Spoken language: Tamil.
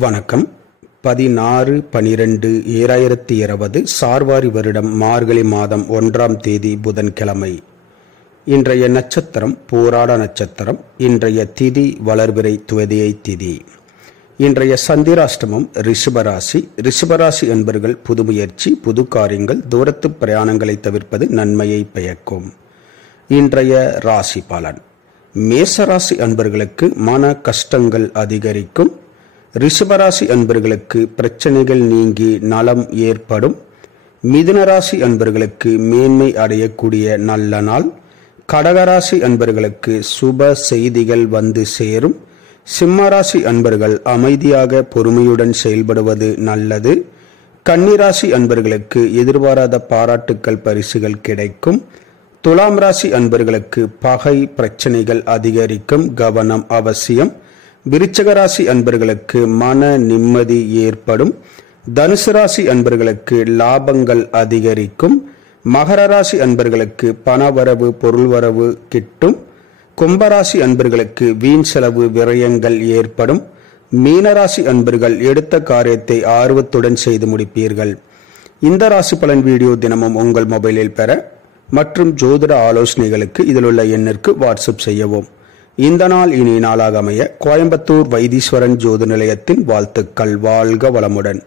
வணக்கம். 16/12/2020 சார்வாரி வருடம் மார்கழி மாதம் 1ஆம் தேதி புதன்கிழமை. இன்றைய நட்சத்திரம் பூராட நட்சத்திரம். இன்றைய திதி வளர்பிறை துவதியை திதி. இன்றைய சந்திராஷ்டமம் ரிஷபராசி. ரிஷபராசி என்பர்கள் புது முயற்சி, புது காரியங்கள், தூரத்து பிரயாணங்களை தவிர்ப்பது நன்மையை பயக்கும். இன்றைய ராசி பலன். மேசராசி அன்பர்களுக்கு மன கஷ்டங்கள் அதிகரிக்கும். ரிஷபராசி அன்பர்களுக்கு பிரச்சனைகள் நீங்கி நலம் ஏற்படும். மிதுனராசி அன்பர்களுக்கு மேன்மை அடையக்கூடிய நல்ல நாள். கடகராசி அன்பர்களுக்கு சுப செய்திகள் வந்து சேரும். சிம்மராசி அன்பர்கள் அமைதியாக பொறுமையுடன் செயல்படுவது நல்லது. கன்னிராசி அன்பர்களுக்கு எதிர்பாராத பாராட்டுக்கள் பரிசுகள் கிடைக்கும். துலாம் ராசி அன்பர்களுக்கு பகை பிரச்சனைகள் அதிகரிக்கும், கவனம் அவசியம். விருச்சிக ராசி அன்பர்களுக்கு மன நிம்மதி ஏற்படும். தனுசு ராசி அன்பர்களுக்கு லாபங்கள் அதிகரிக்கும். மகர ராசி அன்பர்களுக்கு பணவரவு பொருள்வரவு கிட்டும். கும்பராசி அன்பர்களுக்கு வீண் செலவு விரயங்கள் ஏற்படும். மீனராசி அன்பர்கள் எடுத்த காரியத்தை ஆர்வத்துடன் செய்து முடிப்பீர்கள். இந்த ராசி பலன் வீடியோ தினமும் உங்கள் மொபைலில் பெற மற்றும் ஜோதிட ஆலோசனைகளுக்கு இதில் உள்ள எண்ணிற்கு வாட்ஸ்அப் செய்யவும். இந்த நாள் இனி நாளாக அமைய கோயம்புத்தூர் வைத்தீஸ்வரன் ஜோதி நிலையத்தின் வாழ்த்துக்கள். வாழ்க வளமுடன்.